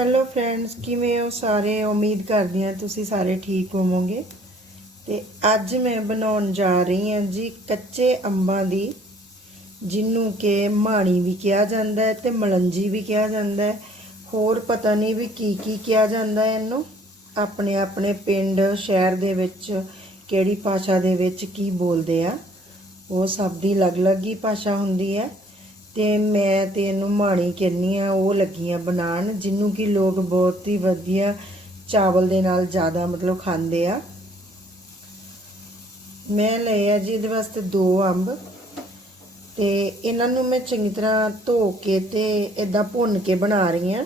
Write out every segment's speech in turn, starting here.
Hello friends ਕਿਵੇਂ ਹੋ ਸਾਰੇ? ਉਮੀਦ ਕਰਦੀ ਹਾਂ ਤੁਸੀਂ ਸਾਰੇ ਠੀਕ ਹੋਵੋਗੇ। ਤੇ ਅੱਜ ਮੈਂ ਬਣਾਉਣ ਜਾ ਰਹੀ ਹਾਂ ਜੀ ਕੱਚੇ ਅੰਬਾਂ ਦੀ ਜਿਹਨੂੰ ਕਿ ਮਾਣੀ ਵੀ ਕਿਹਾ ਜਾਂਦਾ ਹੈ ਤੇ ਮਲੰਜੀ ਵੀ ਕਿਹਾ ਜਾਂਦਾ ਹੈ। ਹੋਰ ਪਤਾ ਨਹੀਂ ਵੀ ਕੀ ਕੀ ਕਿਹਾ ਜਾਂਦਾ ਹੈ ਇਹਨੂੰ। ਆਪਣੇ ਆਪਣੇ ਪਿੰਡ, ਸ਼ਹਿਰ ਦੇ ਵਿੱਚ, ਕਿਹੜੀ ਭਾਸ਼ਾ ਦੇ ਵਿੱਚ ਕੀ ਬੋਲਦੇ ਆ। ਉਹ ਸਭ ਦੀ ਅਲੱਗ-ਅਲੱਗ ਹੀ ਭਾਸ਼ਾ ਹੁੰਦੀ ਹੈ। ਤੇ ਮੈਂ ਤੇ ਇਹਨੂੰ ਮਾਣੀ ਕਹਿੰਨੀ ਆ, ਉਹ ਲੱਗੀਆਂ ਬਣਾਉਣ, ਜਿਹਨੂੰ ਕਿ ਲੋਕ ਬਹੁਤ ਹੀ ਵਧੀਆ ਚਾਵਲ ਦੇ ਨਾਲ ਜ਼ਿਆਦਾ ਮਤਲਬ ਖਾਂਦੇ ਆ। ਮੈਂ ਲਏ ਆ ਜੀ ਇਹਦੇ ਵਾਸਤੇ ਦੋ ਅੰਬ ਤੇ ਇਹਨਾਂ ਨੂੰ ਮੈਂ ਚੰਗੀ ਤਰ੍ਹਾਂ ਧੋ ਕੇ ਤੇ ਇਦਾਂ ਭੁੰਨ ਕੇ ਬਣਾ ਰਹੀ ਆ।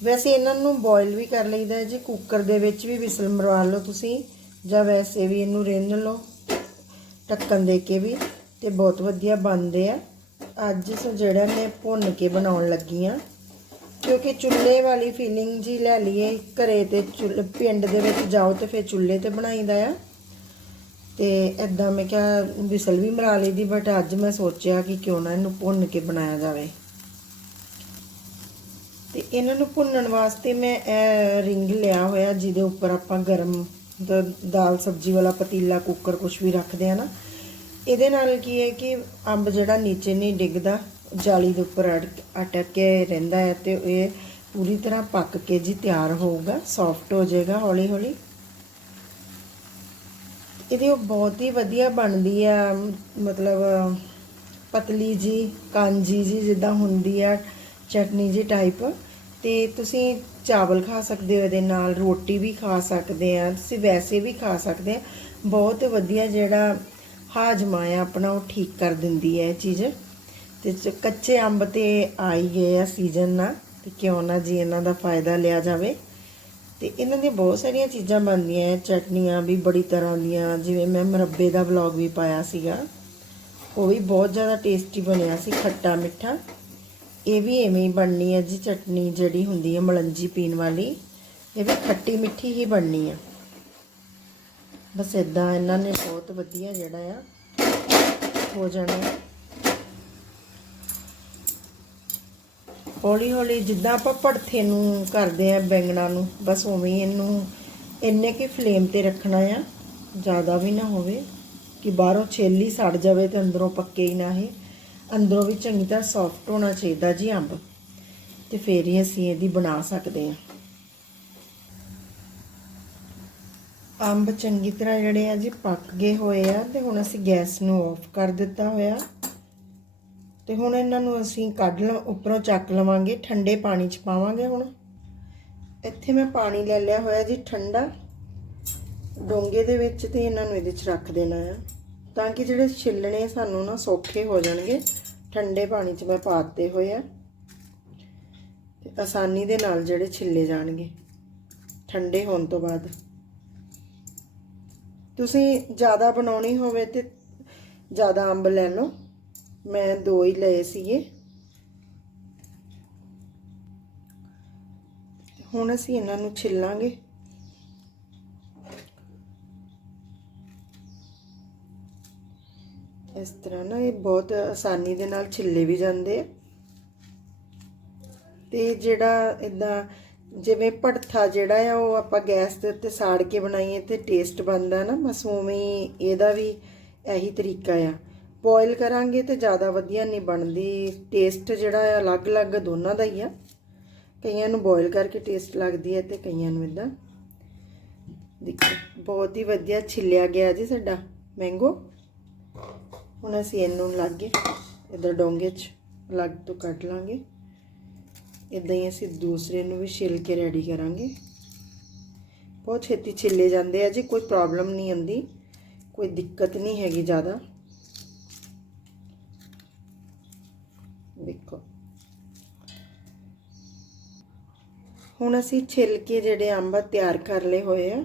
ਵੈਸੇ ਇਹਨਾਂ ਨੂੰ ਬੋਇਲ ਵੀ ਕਰ ਲਈਦਾ ਜੀ ਕੁੱਕਰ ਦੇ ਵਿੱਚ ਵੀ ਵਿਸਲ ਮਰਵਾ ਲਓ ਤੁਸੀਂ, ਜਾਂ ਵੈਸੇ ਵੀ ਇਹਨੂੰ ਰਿੰਨ ਲਓ, ਢੱਕਣ ਦੇ ਕੇ ਵੀ, ਤੇ ਬਹੁਤ ਵਧੀਆ ਬਣਦੇ ਆ। ਅੱਜ ਸੋ, ਜਿਹੜਾ ਮੈਂ ਭੁੰਨ ਕੇ ਬਣਾਉਣ ਲੱਗੀ ਆ, ਕਿਉਂਕਿ ਚੁੱਲ੍ਹੇ ਵਾਲੀ ਫੀਲਿੰਗ ਜੀ ਲੈ ਲਈਏ, ਘਰੇ ਤੇ ਚੁੱਲ੍ਹ, ਪਿੰਡ ਦੇ ਵਿੱਚ ਜਾਓ ਤੇ ਫਿਰ ਚੁੱਲ੍ਹੇ ਤੇ ਬਣਾਈਦਾ ਆ। ਤੇ ਐਦਾਂ ਮੈਂ ਕਿਹਾ ਵਿਸਲ ਵੀ ਮਰਾ ਲਈ ਦੀ ਬਟ ਅੱਜ ਮੈਂ ਸੋਚਿਆ ਕਿ ਕਿਉਂ ਨਾ ਇਹਨੂੰ ਭੁੰਨ ਕੇ ਬਣਾਇਆ ਜਾਵੇ। ਤੇ ਇਹਨਾਂ ਨੂੰ ਭੁੰਨਣ ਵਾਸਤੇ ਮੈਂ ਇਹ ਰਿੰਗ ਲਿਆ ਹੋਇਆ, ਜਿਹਦੇ ਉੱਪਰ ਆਪਾਂ ਗਰਮ ਦਾਲ ਸਬਜ਼ੀ ਵਾਲਾ ਪਤੀਲਾ ਕੁੱਕਰ ਕੁਝ ਵੀ ਰੱਖਦੇ ਆ ਨਾ ਇਹਦੇ ਨਾਲ ਕੀ ਹੈ ਕਿ ਅੰਬ ਜਿਹੜਾ ਨੀਚੇ ਨਹੀਂ ਡਿੱਗਦਾ, ਜਾਲੀ ਦੇ ਉੱਪਰ ਅੜ- ਅਟਕ ਕੇ ਰਹਿੰਦਾ ਹੈ ਤੇ ਇਹ ਪੂਰੀ ਤਰ੍ਹਾਂ ਪੱਕ ਕੇ ਜੀ ਤਿਆਰ ਹੋਊਗਾ ਸੌਫਟ ਹੋ ਜਾਏਗਾ ਹੌਲੀ ਹੌਲੀ ਇਹਦੀ ਉਹ ਬਹੁਤ ਹੀ ਵਧੀਆ ਬਣਦੀ ਆ, ਮਤਲਬ ਪਤਲੀ ਜੀ, ਕਾਂਜੀ ਜੀ ਜਿੱਦਾਂ ਹੁੰਦੀ ਆ, ਚਟਨੀ ਜੀ ਟਾਈਪ ਤੇ ਤੁਸੀਂ ਚਾਵਲ ਖਾ ਸਕਦੇ ਹੋ, ਇਹਦੇ ਨਾਲ ਰੋਟੀ ਵੀ ਖਾ ਸਕਦੇ ਆ, ਤੁਸੀਂ ਵੈਸੇ ਵੀ ਖਾ ਸਕਦੇ ਆ। ਬਹੁਤ ਵਧੀਆ ਜਿਹੜਾ ਹਾਜਮਾ ਆ ਆਪਣਾ, ਉਹ ਠੀਕ ਕਰ ਦਿੰਦੀ ਹੈ ਇਹ ਚੀਜ਼। ਤੇ ਕੱਚੇ ਅੰਬ ਤੇ ਆ ਹੀ ਗਏ ਆ ਸੀਜ਼ਨ ਨਾਲ, ਤੇ ਕਿਉਂ ਨਾ ਜੀ ਇਹਨਾਂ ਦਾ ਫਾਇਦਾ ਲਿਆ ਜਾਵੇ। ਤੇ ਇਹਨਾਂ ਦੀਆਂ ਬਹੁਤ ਸਾਰੀਆਂ ਚੀਜ਼ਾਂ ਬਣਦੀਆਂ ਹੈ ਚਟਨੀਆਂ ਵੀ ਬੜੀ ਤਰ੍ਹਾਂ ਦੀਆਂ, ਜਿਵੇਂ ਮੈਂ ਮੁਰੱਬੇ ਦਾ ਵਲੌਗ ਵੀ ਪਾਇਆ ਸੀਗਾ। ਉਹ ਵੀ ਬਹੁਤ ਜ਼ਿਆਦਾ ਟੇਸਟੀ ਬਣਿਆ ਸੀ, ਖੱਟਾ ਮਿੱਠਾ। ਇਹ ਵੀ ਐਵੇਂ ਹੀ ਬਣਨੀ ਹੈ ਜੀ, ਚਟਨੀ ਜਿਹੜੀ ਹੁੰਦੀ ਹੈ ਮਲੰਜੀ ਪੀਣ ਵਾਲੀ, ਇਹ ਵੀ ਖੱਟੀ ਮਿੱਠੀ ਹੀ ਬਣਨੀ ਆ। ਬਸ ਇਦਾਂ ਇਹਨਾਂ ਨੇ ਬਹੁਤ ਵਧੀਆ ਜਿਹੜਾ ਆ, ਹੋ ਜਾਣਾ। ਹੌਲੀ ਹੌਲੀ ਜਿੱਦਾਂ ਆਪਾਂ ਭੜਥੇ ਨੂੰ ਕਰਦੇ ਆ ਬੈਂਗਣਾ ਨੂੰ, ਬਸ ਉਵੇਂ ਇਹਨੂੰ, ਇੰਨੇ ਕਿ ਫਲੇਮ ਤੇ ਰੱਖਣਾ ਆ, ਜ਼ਿਆਦਾ ਵੀ ਨਾ ਹੋਵੇ, ਕਿ ਬਾਹਰੋਂ ਛੇਲੀ ਸੜ ਜਾਵੇ ਤੇ ਅੰਦਰੋਂ ਪੱਕੇ ਹੀ ਨਾ ਇਹ। ਅੰਦਰੋਂ ਵੀ ਚੰਗੀ ਤਰ੍ਹਾਂ ਸੌਫਟ ਹੋਣਾ ਚਾਹੀਦਾ ਜੀ ਅੰਬ, ਤੇ ਫੇਰ ਹੀ ਅਸੀਂ ਇਹਦੀ ਬਣਾ ਸਕਦੇ ਆ। ਅੰਬ ਚੰਗੀ ਤਰ੍ਹਾਂ ਜਿਹੜੇ ਆ ਜੀ ਪੱਕ ਗਏ ਹੋਏ ਆ ਤੇ ਹੁਣ ਅਸੀਂ ਗੈਸ ਨੂੰ ਆਫ ਕਰ ਦਿੱਤਾ ਹੋਇਆ। ਤੇ ਹੁਣ ਇਹਨਾਂ ਨੂੰ ਅਸੀਂ ਕੱਢ ਲ ਉੱਪਰੋਂ ਚੱਕ ਲਵਾਂਗੇ, ਠੰਡੇ ਪਾਣੀ 'ਚ ਪਾਵਾਂਗੇ ਹੁਣ। ਇੱਥੇ ਮੈਂ ਪਾਣੀ ਲੈ ਲਿਆ ਹੋਇਆ ਜੀ ਠੰਡਾ। ਡੋਂਗੇ ਦੇ ਵਿੱਚ ਤੇ ਇਹਨਾਂ ਨੂੰ ਇਹਦੇ 'ਚ ਰੱਖ ਦੇਣਾ ਆ। ਤਾਂ ਕਿ ਜਿਹੜੇ ਛਿੱਲਣੇ ਸਾਨੂੰ ਨਾ ਸੌਖੇ ਹੋ ਜਾਣਗੇ, ਠੰਡੇ ਪਾਣੀ 'ਚ ਮੈਂ ਪਾ ਦਿੱਤੇ ਹੋਏ ਆ। ਤੇ ਆਸਾਨੀ ਦੇ ਨਾਲ ਜਿਹੜੇ ਛਿੱਲੇ ਜਾਣਗੇ, ਠੰਡੇ ਹੋਣ ਤੋਂ ਬਾਅਦ। ਤੁਸੀਂ ਜ਼ਿਆਦਾ ਬਣਾਉਣੀ ਹੋਵੇ ਤੇ ਜ਼ਿਆਦਾ ਅੰਬ ਲੈ ਲਓ। ਮੈਂ ਦੋ ਹੀ ਲਏ ਸੀਗੇ। ਹੁਣ ਅਸੀਂ ਇਹਨਾਂ ਨੂੰ ਛਿੱਲਾਂਗੇ। ਇਸ ਤਰ੍ਹਾਂ ਨਾ ਇਹ ਬਹੁਤ ਆਸਾਨੀ ਦੇ ਨਾਲ ਛਿੱਲੇ ਵੀ ਜਾਂਦੇ ਤੇ ਜਿਹੜਾ ਇਦਾਂ ਜਿਵੇਂ ਭੜਥਾ ਜਿਹੜਾ ਆ, ਉਹ ਆਪਾਂ ਗੈਸ ਦੇ ਉੱਤੇ ਸਾੜ ਕੇ ਬਣਾਈਏ ਤੇ ਟੇਸਟ ਬਣਦਾ ਨਾ, ਬਸ ਉਵੇਂ ਇਹਦਾ ਵੀ ਇਹੀ ਤਰੀਕਾ ਆ। ਬੋਇਲ ਕਰਾਂਗੇ ਤੇ ਜ਼ਿਆਦਾ ਵਧੀਆ ਨਹੀਂ ਬਣਦੀ ਟੇਸਟ ਜਿਹੜਾ ਆ ਅਲੱਗ-ਅਲੱਗ ਦੋਨਾਂ ਦਾ ਹੀ ਆ। ਕਈਆਂ ਨੂੰ ਬੋਇਲ ਕਰਕੇ ਟੇਸਟ ਲੱਗਦੀ ਹੈ ਤੇ ਕਈਆਂ ਨੂੰ ਇਦਾਂ ਦੇਖੋ, ਬਹੁਤ ਹੀ ਵਧੀਆ ਛਿੱਲਿਆ ਗਿਆ ਜੀ ਸਾਡਾ ਮੈਂਗੋ ਹੁਣ ਅਸੀਂ ਇਹਨੂੰ ਲਾਗੇ ਇਧਰ ਡੋਂਗੇ 'ਚ ਅਲੱਗ ਤੋਂ ਕੱਢ ਲਾਂਗੇ। ਇਦਾਂ ਹੀ ਅਸੀਂ ਦੂਸਰੇ ਨੂੰ ਵੀ ਛਿੱਲ ਕੇ ਰੈਡੀ ਕਰਾਂਗੇ। ਬਹੁਤ ਛੇਤੀ ਛਿੱਲੇ ਜਾਂਦੇ ਆ ਜੀ, ਕੋਈ ਪ੍ਰੋਬਲਮ ਨਹੀਂ ਆਉਂਦੀ, ਕੋਈ ਦਿੱਕਤ ਨਹੀਂ ਹੈਗੀ ਜ਼ਿਆਦਾ। ਦੇਖੋ। ਹੁਣ ਅਸੀਂ ਛਿੱਲ ਕੇ ਜਿਹੜੇ ਅੰਬ ਤਿਆਰ ਕਰ ਲਏ ਹੋਏ ਆ,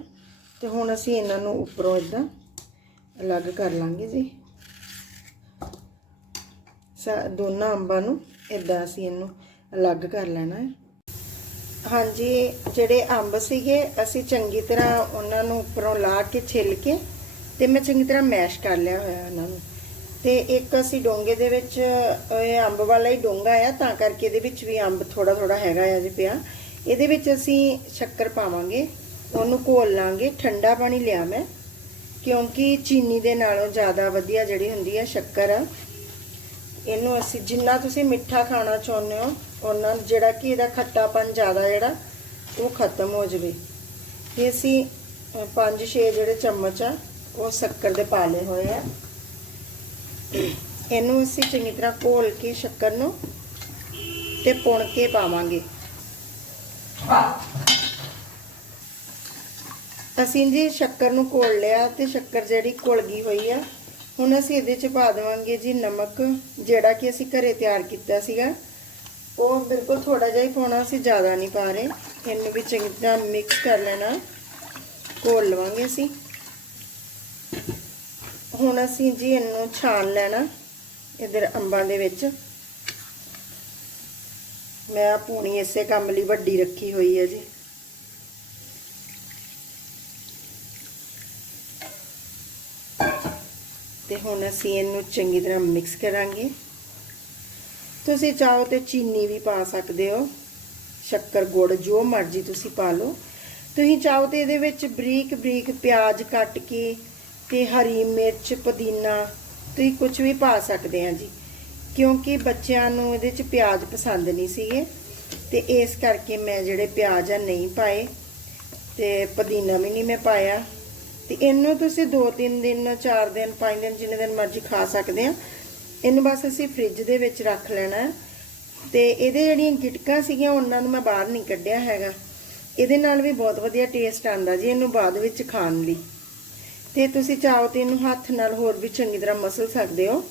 ਤੇ ਹੁਣ ਅਸੀਂ ਇਹਨਾਂ ਨੂੰ ਉੱਪਰੋਂ ਇਦਾਂ ਅਲੱਗ ਕਰ ਲਾਂਗੇ ਜੀ। ਸਾ, ਦੋਨਾਂ ਅੰਬਾਂ ਨੂੰ ਇਦਾਂ ਅਸੀਂ ਇਹਨੂੰ ਅਲੱਗ ਕਰ ਲੈਣਾ ਹੈ। ਹਾਂਜੀ, ਜਿਹੜੇ ਅੰਬ ਸੀਗੇ, ਅਸੀਂ ਚੰਗੀ ਤਰ੍ਹਾਂ ਉਹਨਾਂ ਨੂੰ ਉੱਪਰੋਂ ਲਾ ਕੇ ਛਿੱਲ ਕੇ ਤੇ ਮੈਂ ਚੰਗੀ ਤਰ੍ਹਾਂ ਮੈਸ਼ ਕਰ ਲਿਆ ਹੋਇਆ ਉਹਨਾਂ ਨੂੰ। ਤੇ ਇੱਕ ਅਸੀਂ ਡੋਂਗੇ ਦੇ ਵਿੱਚ, ਇਹ ਅੰਬ ਵਾਲਾ ਹੀ ਡੋਂਗਾ ਆ, ਤਾਂ ਕਰਕੇ ਇਹਦੇ ਵਿੱਚ ਵੀ ਅੰਬ ਥੋੜਾ ਥੋੜਾ ਹੈਗਾ ਆ ਜੀ ਪਿਆ। ਇਹਦੇ ਵਿੱਚ ਅਸੀਂ ਸ਼ੱਕਰ ਪਾਵਾਂਗੇ, ਉਹਨੂੰ ਘੋਲ ਲਾਂਗੇ, ਠੰਡਾ ਪਾਣੀ ਲਿਆ ਮੈਂ, ਕਿਉਂਕਿ ਚੀਨੀ ਦੇ ਨਾਲੋਂ ਜ਼ਿਆਦਾ ਵਧੀਆ ਜਿਹੜੀ ਹੁੰਦੀ ਹੈ ਸ਼ੱਕਰ ਆ। ਇਹਨੂੰ ਅਸੀਂ ਜਿੰਨਾ ਤੁਸੀਂ ਮਿੱਠਾ ਖਾਣਾ ਚਾਹੁੰਦੇ ਹੋ ਉਹਨਾਂ ਜਿਹੜਾ ਕਿ ਇਹਦਾ ਖੱਟਾਪਨ ਜ਼ਿਆਦਾ ਜਿਹੜਾ, ਉਹ ਖਤਮ ਹੋ ਜਾਵੇ। ਇਹ ਅਸੀਂ ਪੰਜ ਛੇ ਜਿਹੜੇ ਚਮਚ ਆ, ਉਹ ਸ਼ੱਕਰ ਦੇ ਪਾ ਲਏ ਹੋਏ ਆ। ਇਹਨੂੰ ਅਸੀਂ ਚੰਗੀ ਤਰ੍ਹਾਂ ਘੋਲ ਕੇ ਸ਼ੱਕਰ ਨੂੰ ਤੇ ਪੁਣ ਕੇ ਪਾਵਾਂਗੇ। ਅਸੀਂ ਜੀ ਸ਼ੱਕਰ ਨੂੰ ਘੋਲ ਲਿਆ ਤੇ ਸ਼ੱਕਰ ਜਿਹੜੀ ਘੁਲ ਗਈ ਹੋਈ ਆ, ਹੁਣ ਅਸੀਂ ਇਹਦੇ ਚ ਪਾ ਦੇਵਾਂਗੇ ਜੀ ਨਮਕ, ਜਿਹੜਾ ਕਿ ਅਸੀਂ ਘਰੇ ਤਿਆਰ ਕੀਤਾ ਸੀਗਾ। ਉਹ ਬਿਲਕੁਲ ਥੋੜਾ ਜਿਹਾ ਹੀ ਪਾਉਣਾ, ਅਸੀਂ ਜ਼ਿਆਦਾ ਨਹੀਂ ਪਾ ਰਹੇ। ਇਹਨੂੰ ਵੀ ਚੰਗੀ ਤਰ੍ਹਾਂ ਮਿਕਸ ਕਰ ਲੈਣਾ। ਘੋਲ ਲਵਾਂਗੇ ਅਸੀਂ। ਹੁਣ ਅਸੀਂ ਜੀ ਇਹਨੂੰ ਛਾਣ ਲੈਣਾ, ਇਧਰ ਅੰਬਾਂ ਦੇ ਵਿੱਚ। ਮੈਂ ਆ ਪੂਣੀ ਇਸੇ ਕੰਮ ਲਈ ਵੱਡੀ ਰੱਖੀ ਹੋਈ ਹੈ ਜੀ। ਤੇ ਹੁਣ ਅਸੀਂ ਇਹਨੂੰ ਚੰਗੀ ਤਰ੍ਹਾਂ ਮਿਕਸ ਕਰਾਂਗੇ। ਤੁਸੀਂ ਚਾਹੋ ਤੇ ਚੀਨੀ ਵੀ ਪਾ ਸਕਦੇ ਹੋ, ਸ਼ੱਕਰ ਗੁੜ, ਜੋ ਮਰਜ਼ੀ ਤੁਸੀਂ ਪਾ ਲਓ। ਤੁਸੀਂ ਚਾਹੋ ਤੇ ਇਹਦੇ ਵਿੱਚ ਬਰੀਕ ਬਰੀਕ ਪਿਆਜ਼ ਕੱਟ ਕੇ ਤੇ ਹਰੀ ਮਿਰਚ, ਪੁਦੀਨਾ, ਤੁਸੀਂ ਕੁਝ ਵੀ ਪਾ ਸਕਦੇ ਆ ਜੀ। ਕਿਉਂਕਿ ਬੱਚਿਆਂ ਨੂੰ ਇਹਦੇ ਚ ਪਿਆਜ਼ ਪਸੰਦ ਨਹੀਂ ਸੀਗੇ। ਤੇ ਇਸ ਕਰਕੇ ਮੈਂ ਜਿਹੜੇ ਪਿਆਜ਼ ਆ ਨਹੀਂ ਪਾਏ ਤੇ ਪੁਦੀਨਾ ਵੀ ਨਹੀਂ ਮੈਂ ਪਾਇਆ। ਤੇ ਇਹਨੂੰ ਤੁਸੀਂ 2-3 ਦਿਨ 4 ਦਿਨ 5 ਦਿਨ, ਜਿੰਨੇ ਦਿਨ ਮਰਜ਼ੀ ਖਾ ਸਕਦੇ ਆ ਇਹਨੂੰ ਬਸ ਅਸੀਂ ਫ੍ਰਿਜ ਦੇ ਵਿੱਚ ਰੱਖ ਲੈਣਾ ਹੈ। ਤੇ ਇਹਦੇ ਜਿਹੜੀਆਂ ਗਿਟਕਾਂ ਸੀਗੀਆਂ, ਉਹਨਾਂ ਨੂੰ ਮੈਂ ਬਾਹਰ ਨਹੀਂ ਕੱਢਿਆ ਹੈਗਾ। ਇਹਦੇ ਨਾਲ ਵੀ ਬਹੁਤ ਵਧੀਆ ਟੇਸਟ ਆਂਦਾ ਜੀ, ਇਹਨੂੰ ਬਾਅਦ ਵਿੱਚ ਖਾਣ ਲਈ। ਤੇ ਤੁਸੀਂ ਚਾਹੋ ਤੇ ਇਹਨੂੰ ਹੱਥ ਨਾਲ ਹੋਰ ਵੀ ਚੰਗੀ ਤਰ੍ਹਾਂ ਮਸਲ ਸਕਦੇ ਹੋ।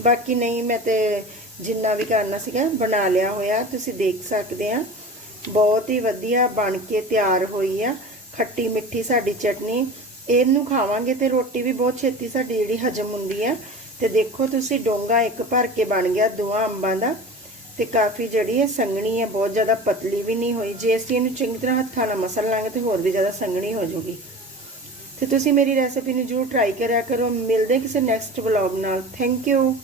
ਬਾਕੀ ਨਹੀਂ, ਮੈਂ ਤੇ ਜਿੰਨਾ ਵੀ ਕਰਨਾ ਸੀਗਾ, ਬਣਾ ਲਿਆ ਹੋਇਆ। ਤੁਸੀਂ ਦੇਖ ਸਕਦੇ ਆ, ਬਹੁਤ ਹੀ ਵਧੀਆ ਬਣ ਕੇ ਤਿਆਰ ਹੋਈ ਆ। ਖੱਟੀ ਮਿੱਠੀ ਸਾਡੀ ਚਟਨੀ। ਇਹਨੂੰ ਖਾਵਾਂਗੇ ਤੇ ਰੋਟੀ ਵੀ ਬਹੁਤ ਛੇਤੀ ਸਾਡੀ ਜਿਹੜੀ ਹਜਮ ਹੁੰਦੀ ਆ ਤੇ ਦੇਖੋ ਤੁਸੀਂ ਡੋਂਗਾ ਇੱਕ ਭਰ ਕੇ ਬਣ ਗਿਆ ਦੋਆਂ ਅੰਬਾਂ ਦਾ, ਤੇ ਕਾਫੀ ਜਿਹੜੀ ਹੈ ਸੰਘਣੀ ਹੈ, ਬਹੁਤ ਜ਼ਿਆਦਾ ਪਤਲੀ ਵੀ ਨਹੀਂ ਹੋਈ। ਜੇ ਅਸੀਂ ਇਹਨੂੰ ਚੰਗੀ ਤਰ੍ਹਾਂ ਹੱਥਾਂ ਨਾਲ ਮਸਲ ਲਾਂਗੇ ਤੇ ਹੋਰ ਵੀ ਜ਼ਿਆਦਾ ਸੰਘਣੀ ਹੋ ਜਾਊਗੀ ਤੇ ਤੁਸੀਂ ਮੇਰੀ ਰੈਸਿਪੀ ਨੂੰ ਜਰੂਰ ਟਰਾਈ ਕਰਿਆ ਕਰੋ। ਮਿਲਦੇ ਕਿਸੇ ਨੈਕਸਟ ਵਲੌਗ ਨਾਲ। Thank you